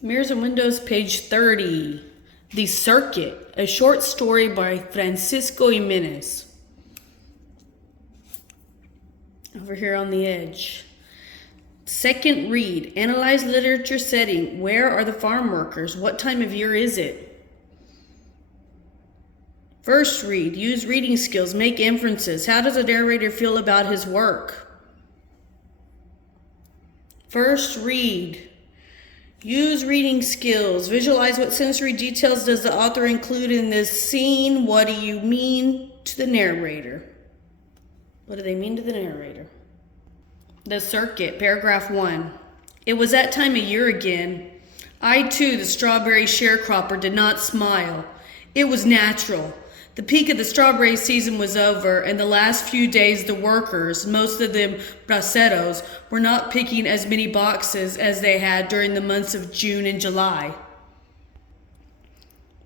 Mirrors and Windows, page 30. The Circuit, a short story by Francisco Jimenez. Over here on the edge. Second read, analyze literature setting. Where are the farm workers? What time of year is it? First read, use reading skills, make inferences. How does the narrator feel about his work? First read, use reading skills. Visualize what sensory details does the author include in this scene. What do you mean to the narrator? What do they mean to the narrator? The Circuit, paragraph 1. It was that time of year again. I, too, the strawberry sharecropper, did not smile. It was natural. The peak of the strawberry season was over, and the last few days the workers, most of them braceros, were not picking as many boxes as they had during the months of June and July.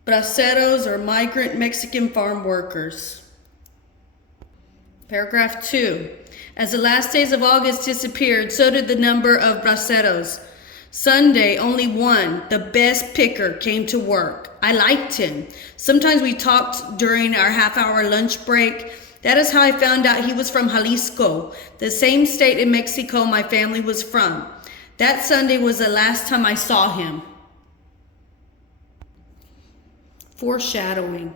Braceros are migrant Mexican farm workers. Paragraph 2. As the last days of August disappeared, so did the number of braceros. Sunday, only one, the best picker, came to work. I liked him. Sometimes we talked during our half-hour lunch break. That is how I found out he was from Jalisco, the same state in Mexico my family was from. That Sunday was the last time I saw him. Foreshadowing.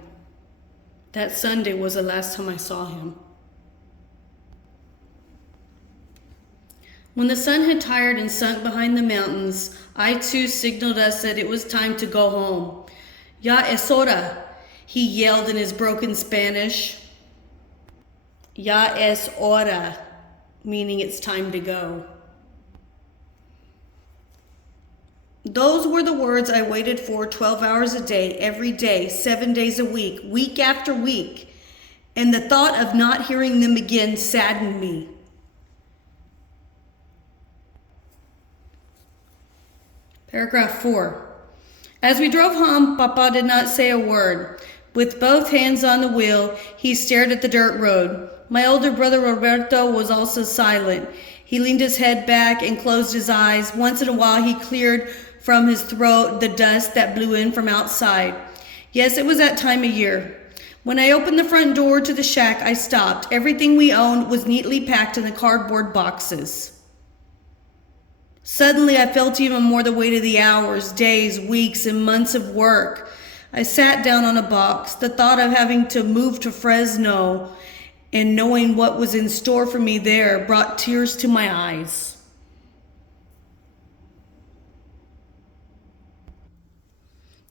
That Sunday was the last time I saw him. When the sun had tired and sunk behind the mountains, I too signaled us that it was time to go home. Ya es hora, he yelled in his broken Spanish. Ya es hora, meaning it's time to go. Those were the words I waited for 12 hours a day, every day, 7 days a week after week. And the thought of not hearing them again saddened me. Paragraph 4. As we drove home, Papa did not say a word. With both hands on the wheel, he stared at the dirt road. My older brother Roberto was also silent. He leaned his head back and closed his eyes. Once in a while, he cleared from his throat the dust that blew in from outside. Yes, it was that time of year. When I opened the front door to the shack, I stopped. Everything we owned was neatly packed in the cardboard boxes. Suddenly, I felt even more the weight of the hours, days, weeks, and months of work. I sat down on a box. The thought of having to move to Fresno and knowing what was in store for me there brought tears to my eyes.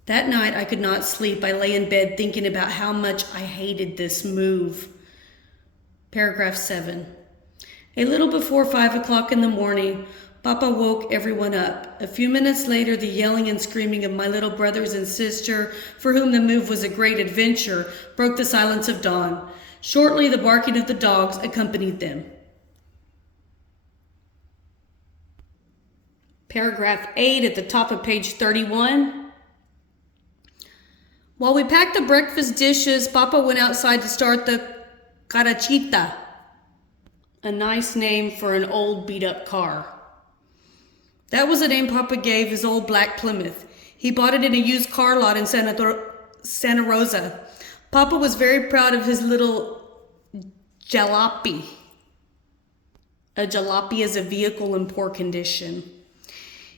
That night, I could not sleep. I lay in bed thinking about how much I hated this move. Paragraph 7. A little before 5 o'clock in the morning, Papa woke everyone up. A few minutes later, the yelling and screaming of my little brothers and sister, for whom the move was a great adventure, broke the silence of dawn. Shortly, the barking of the dogs accompanied them. Paragraph 8 at the top of page 31. While we packed the breakfast dishes, Papa went outside to start the carachita, a nice name for an old beat-up car. That was the name Papa gave his old black Plymouth. He bought it in a used car lot in Santa Rosa. Papa was very proud of his little jalopy. A jalopy is a vehicle in poor condition.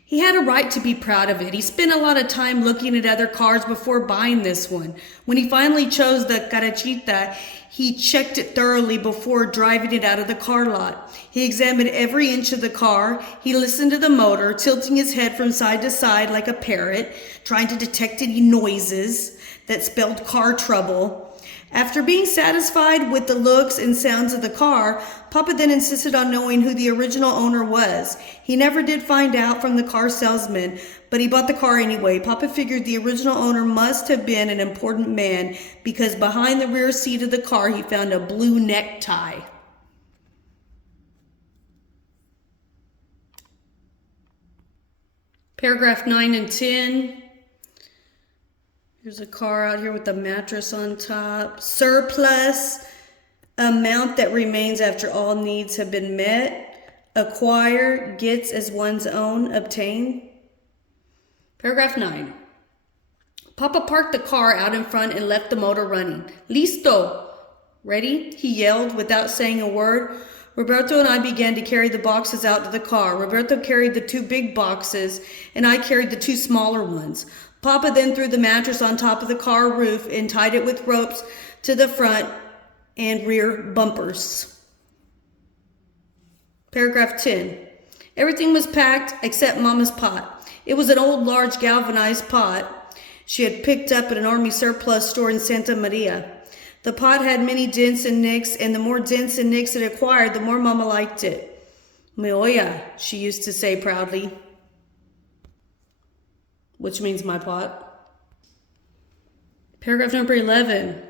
He had a right to be proud of it. He spent a lot of time looking at other cars before buying this one. When he finally chose the carachita, he checked it thoroughly before driving it out of the car lot. He examined every inch of the car. He listened to the motor, tilting his head from side to side like a parrot, trying to detect any noises that spelled car trouble. After being satisfied with the looks and sounds of the car, Papa then insisted on knowing who the original owner was. He never did find out from the car salesman, but he bought the car anyway. Papa figured the original owner must have been an important man because behind the rear seat of the car he found a blue necktie. Paragraph 9 and 10. There's a car out here with a mattress on top. Surplus, amount that remains after all needs have been met. Acquire, gets as one's own, obtain. Paragraph 9. Papa parked the car out in front and left the motor running. Listo! Ready? He yelled without saying a word. Roberto and I began to carry the boxes out to the car. Roberto carried the 2 big boxes, and I carried the 2 smaller ones. Papa then threw the mattress on top of the car roof and tied it with ropes to the front and rear bumpers. Paragraph 10. Everything was packed except Mama's pot. It was an old, large galvanized pot she had picked up at an army surplus store in Santa Maria. The pot had many dents and nicks, and the more dents and nicks it acquired, the more Mama liked it. Me olla, she used to say proudly, which means my pot. Paragraph number 11,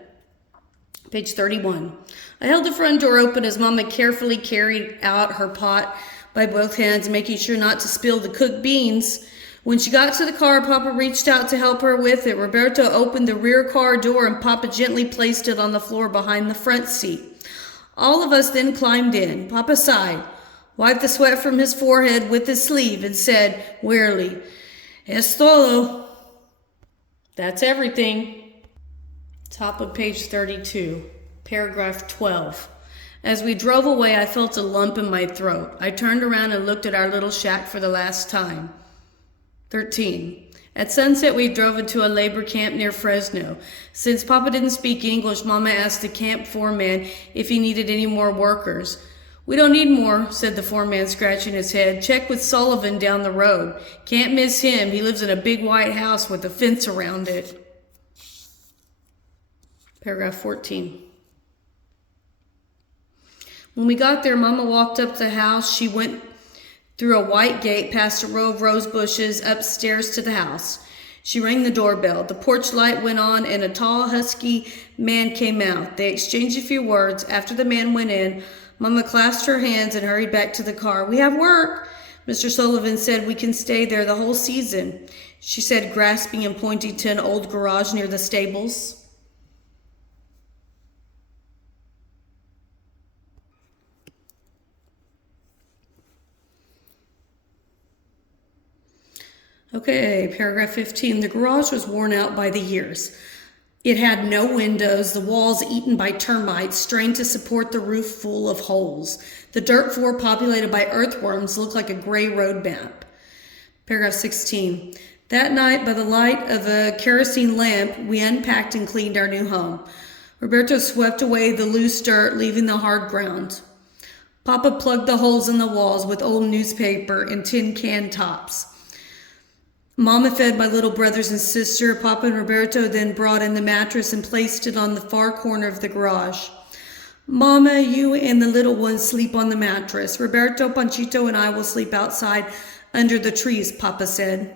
page 31. I held the front door open as Mama carefully carried out her pot by both hands, making sure not to spill the cooked beans. When she got to the car, Papa reached out to help her with it. Roberto opened the rear car door and Papa gently placed it on the floor behind the front seat. All of us then climbed in. Papa sighed, wiped the sweat from his forehead with his sleeve, and said wearily, "Es todo." That's everything. Top of page 32, paragraph 12. As we drove away, I felt a lump in my throat. I turned around and looked at our little shack for the last time. 13. At sunset, we drove into a labor camp near Fresno. Since Papa didn't speak English, Mama asked the camp foreman if he needed any more workers. "We don't need more," said the foreman, scratching his head. "Check with Sullivan down the road. Can't miss him. He lives in a big white house with a fence around it." Paragraph 14. When we got there, Mama walked up the house. She went through a white gate, past a row of rose bushes, upstairs to the house. She rang the doorbell. The porch light went on, and a tall, husky man came out. They exchanged a few words. After the man went in, Mama clasped her hands and hurried back to the car. "We have work. Mr. Sullivan said we can stay there the whole season," she said, grasping and pointing to an old garage near the stables. Okay, paragraph 15. The garage was worn out by the years. It had no windows, the walls eaten by termites, strained to support the roof full of holes. The dirt floor, populated by earthworms, looked like a gray road map. Paragraph 16. That night, by the light of a kerosene lamp, we unpacked and cleaned our new home. Roberto swept away the loose dirt, leaving the hard ground. Papa plugged the holes in the walls with old newspaper and tin can tops. Mama fed my little brothers and sister. Papa and Roberto then brought in the mattress and placed it on the far corner of the garage. "Mama, you and the little ones sleep on the mattress. Roberto, Panchito, and I will sleep outside under the trees," Papa said.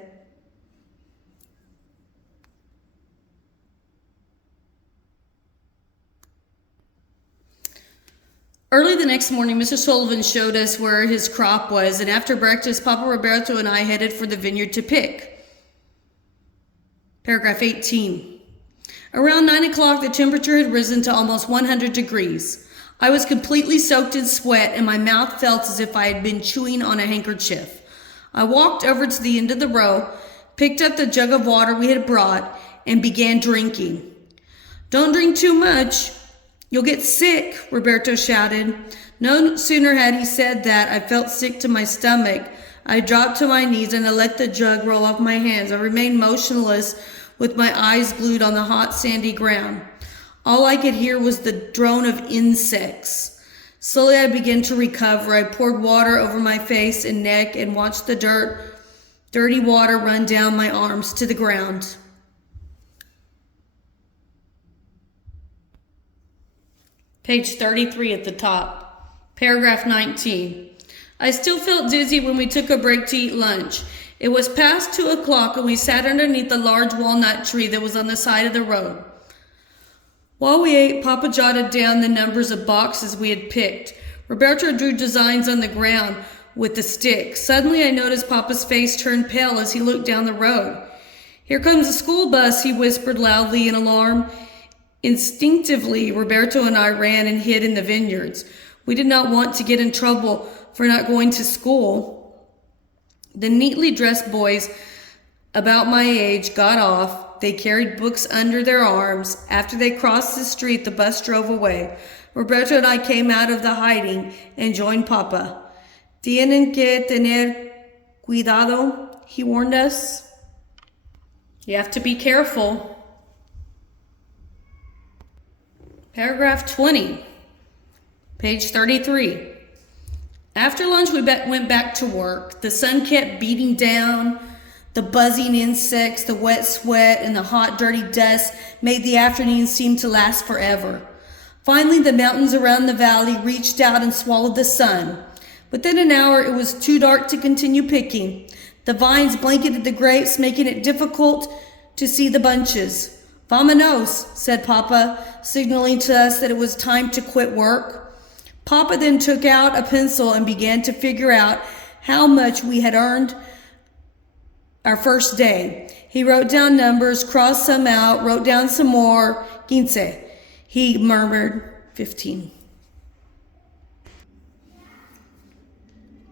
Early the next morning, Mr. Sullivan showed us where his crop was, and after breakfast, Papa, Roberto, and I headed for the vineyard to pick. Paragraph 18. Around 9 o'clock, the temperature had risen to almost 100 degrees. I was completely soaked in sweat, and my mouth felt as if I had been chewing on a handkerchief. I walked over to the end of the row, picked up the jug of water we had brought, and began drinking. "Don't drink too much. You'll get sick," Roberto shouted. No sooner had he said that, I felt sick to my stomach. I dropped to my knees and I let the jug roll off my hands. I remained motionless with my eyes glued on the hot, sandy ground. All I could hear was the drone of insects. Slowly I began to recover. I poured water over my face and neck and watched the dirty water run down my arms to the ground. Page 33 at the top. Paragraph 19. I still felt dizzy when we took a break to eat lunch. It was past 2 o'clock and we sat underneath the large walnut tree that was on the side of the road. While we ate, Papa jotted down the numbers of boxes we had picked. Roberto drew designs on the ground with the stick. Suddenly I noticed Papa's face turn pale as he looked down the road. "Here comes a school bus," he whispered loudly in alarm. Instinctively, Roberto and I ran and hid in the vineyards. We did not want to get in trouble for not going to school. The neatly dressed boys about my age, got off. They carried books under their arms. After they crossed the street, the bus drove away. Roberto and I came out of the hiding and joined Papa. Tienen que tener cuidado, he warned us. You have to be careful. Paragraph 20, page 33. After lunch, we went back to work. The sun kept beating down. The buzzing insects, the wet sweat, and the hot, dirty dust made the afternoon seem to last forever. Finally, the mountains around the valley reached out and swallowed the sun. Within an hour, it was too dark to continue picking. The vines blanketed the grapes, making it difficult to see the bunches. "Vámonos," said Papa, signaling to us that it was time to quit work. Papa then took out a pencil and began to figure out how much we had earned our first day. He wrote down numbers, crossed some out, wrote down some more. "15." He murmured, 15.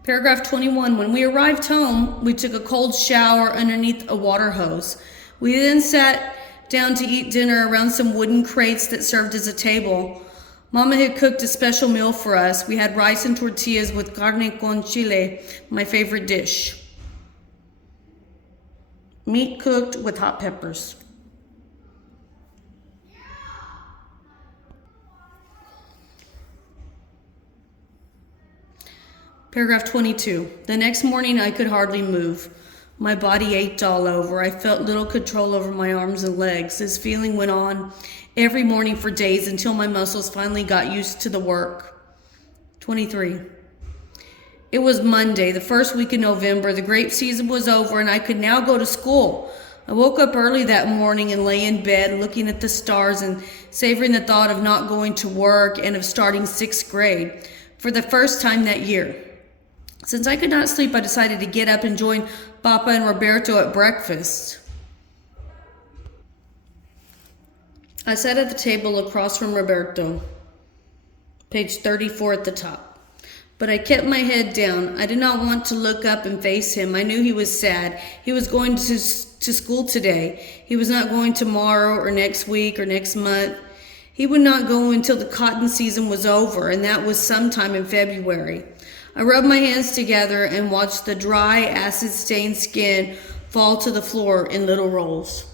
Paragraph 21. When we arrived home, we took a cold shower underneath a water hose. We then sat down to eat dinner around some wooden crates that served as a table. Mama had cooked a special meal for us. We had rice and tortillas with carne con chile, my favorite dish. Meat cooked with hot peppers. Paragraph 22. The next morning I could hardly move. My body ached all over. I felt little control over my arms and legs. This feeling went on every morning for days until my muscles finally got used to the work. 23. It was Monday, the first week in November. The grape season was over and I could now go to school. I woke up early that morning and lay in bed looking at the stars and savoring the thought of not going to work and of starting 6th grade for the first time that year. Since I could not sleep, I decided to get up and join Papa and Roberto at breakfast. I sat at the table across from Roberto, page 34 at the top. But I kept my head down. I did not want to look up and face him. I knew he was sad. He was going to school today. He was not going tomorrow or next week or next month. He would not go until the cotton season was over, and that was sometime in February. I rubbed my hands together and watched the dry, acid-stained skin fall to the floor in little rolls.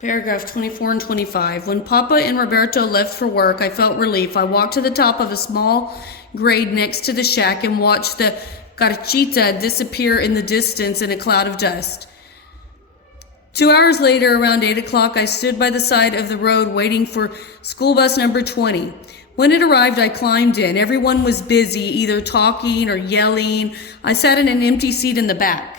Paragraph 24 and 25. When Papa and Roberto left for work, I felt relief. I walked to the top of a small grade next to the shack and watched the carchita disappear in the distance in a cloud of dust. 2 hours later, around 8 o'clock, I stood by the side of the road waiting for school bus number 20. When it arrived, I climbed in. Everyone was busy, either talking or yelling. I sat in an empty seat in the back.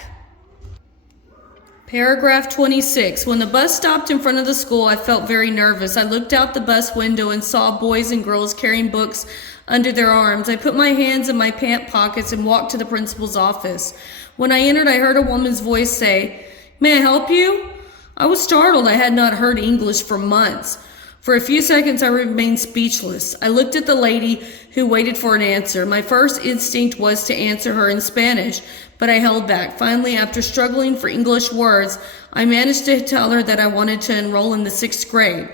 Paragraph 26. When the bus stopped in front of the school, I felt very nervous. I looked out the bus window and saw boys and girls carrying books under their arms. I put my hands in my pant pockets and walked to the principal's office. When I entered, I heard a woman's voice say, "May I help you?" I was startled. I had not heard English for months. For a few seconds, I remained speechless. I looked at the lady who waited for an answer. My first instinct was to answer her in Spanish, but I held back. Finally, after struggling for English words, I managed to tell her that I wanted to enroll in the 6th grade.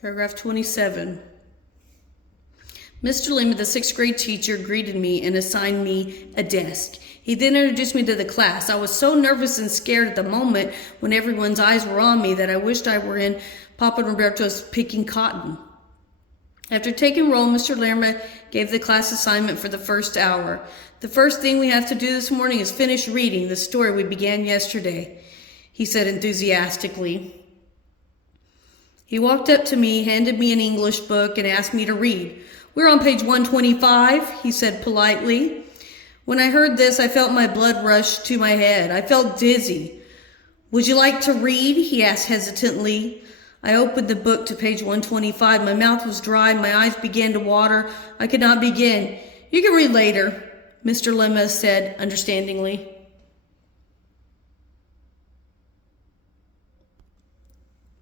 Paragraph 27. Mr. Lima, the 6th grade teacher, greeted me and assigned me a desk. He then introduced me to the class. I was so nervous and scared at the moment when everyone's eyes were on me that I wished I were in Papa and Roberto's picking cotton. After taking roll, Mr. Lima gave the class assignment for the first hour. "The first thing we have to do this morning is finish reading the story we began yesterday," he said enthusiastically. He walked up to me, handed me an English book, and asked me to read. "We're on page 125, he said politely. When I heard this, I felt my blood rush to my head. I felt dizzy. "Would you like to read?" he asked hesitantly. I opened the book to page 125. My mouth was dry. My eyes began to water. I could not begin. "You can read later," Mr. Lima said understandingly.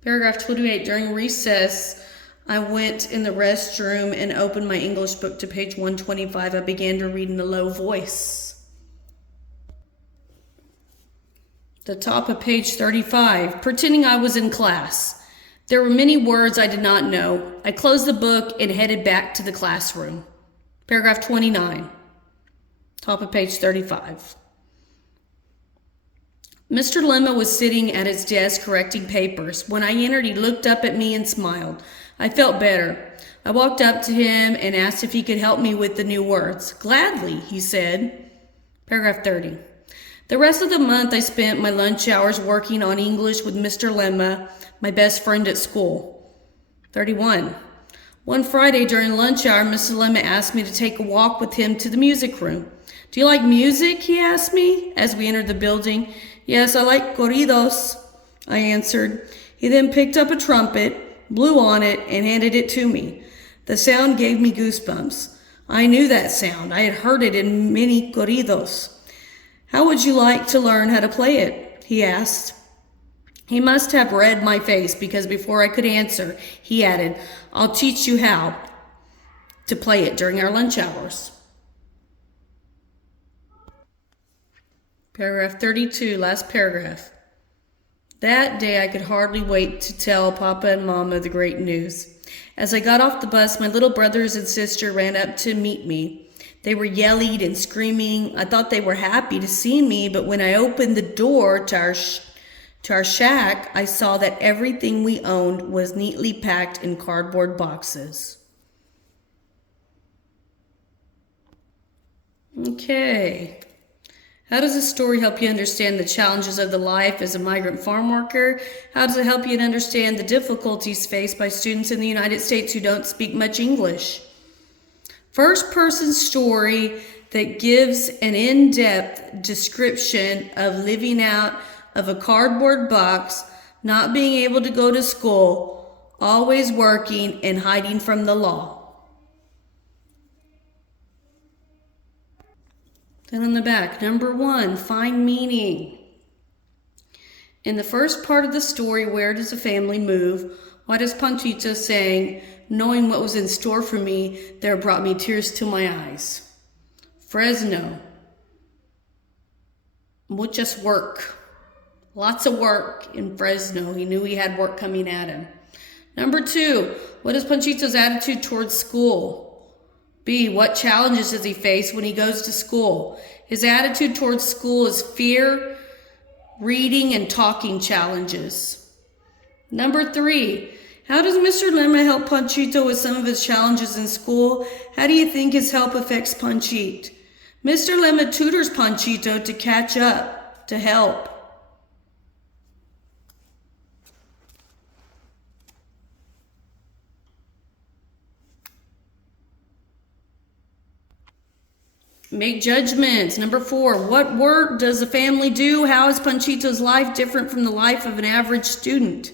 Paragraph 28. During recess, I went in the restroom and opened my English book to page 125. I began to read in a low voice. The top of page 35, pretending I was in class. There were many words I did not know. I closed the book and headed back to the classroom. Paragraph 29, top of page 35. Mr. Lemma was sitting at his desk correcting papers. When I entered, he looked up at me and smiled. I felt better. I walked up to him and asked if he could help me with the new words. Gladly, he said. Paragraph 30. The rest of the month, I spent my lunch hours working on English with Mr. Lemma, my best friend at school. 31. One Friday during lunch hour, Mr. Lemma asked me to take a walk with him to the music room. Do you like music? He asked me as we entered the building. Yes, I like corridos, I answered. He then picked up a trumpet, blew on it, and handed it to me. The sound gave me goosebumps. I knew that sound. I had heard it in many corridos. How would you like to learn how to play it? He asked. He must have read my face because before I could answer, he added, I'll teach you how to play it during our lunch hours. Paragraph 32, last paragraph. That day I could hardly wait to tell Papa and Mama the great news. As I got off the bus, my little brothers and sister ran up to meet me. They were yelling and screaming. I thought they were happy to see me, but when I opened the door to our shack, I saw that everything we owned was neatly packed in cardboard boxes. Okay. How does this story help you understand the challenges of the life as a migrant farm worker? How does it help you to understand the difficulties faced by students in the United States who don't speak much English? First-person story that gives an in-depth description of living out of a cardboard box, not being able to go to school, always working, and hiding from the law. Then on the back, number 1, find meaning. In the first part of the story, where does the family move? What is Panchito saying? Knowing what was in store for me, there brought me tears to my eyes. Fresno. Muchas work. Lots of work in Fresno. He knew he had work coming at him. Number 2, what is Panchito's attitude towards school? B, what challenges does he face when he goes to school? His attitude towards school is fear, reading, and talking challenges. Number 3, how does Mr. Lemma help Panchito with some of his challenges in school? How do you think his help affects Panchito? Mr. Lemma tutors Panchito to catch up, to help. Make judgments. Number 4, what work does the family do? How is Panchito's life different from the life of an average student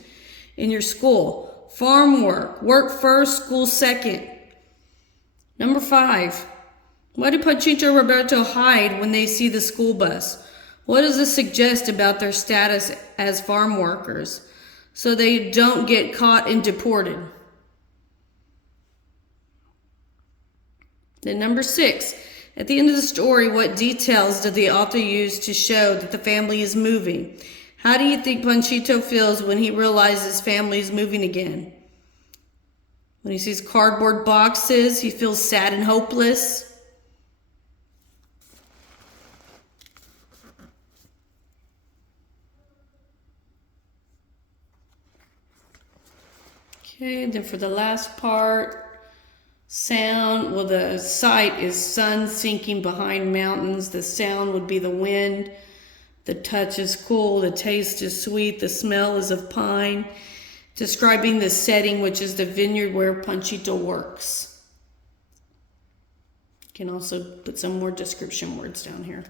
in your school? Farm work. Work first, school second. Number 5, why do Panchito and Roberto hide when they see the school bus? What does this suggest about their status as farm workers so they don't get caught and deported? Then number 6, at the end of the story, what details did the author use to show that the family is moving? How do you think Panchito feels when he realizes his family is moving again? When he sees cardboard boxes, he feels sad and hopeless. Okay, then for the last part, sound, well, the sight is sun sinking behind mountains. The sound would be the wind. The touch is cool. The taste is sweet. The smell is of pine. Describing the setting, which is the vineyard where Panchito works. You can also put some more description words down here.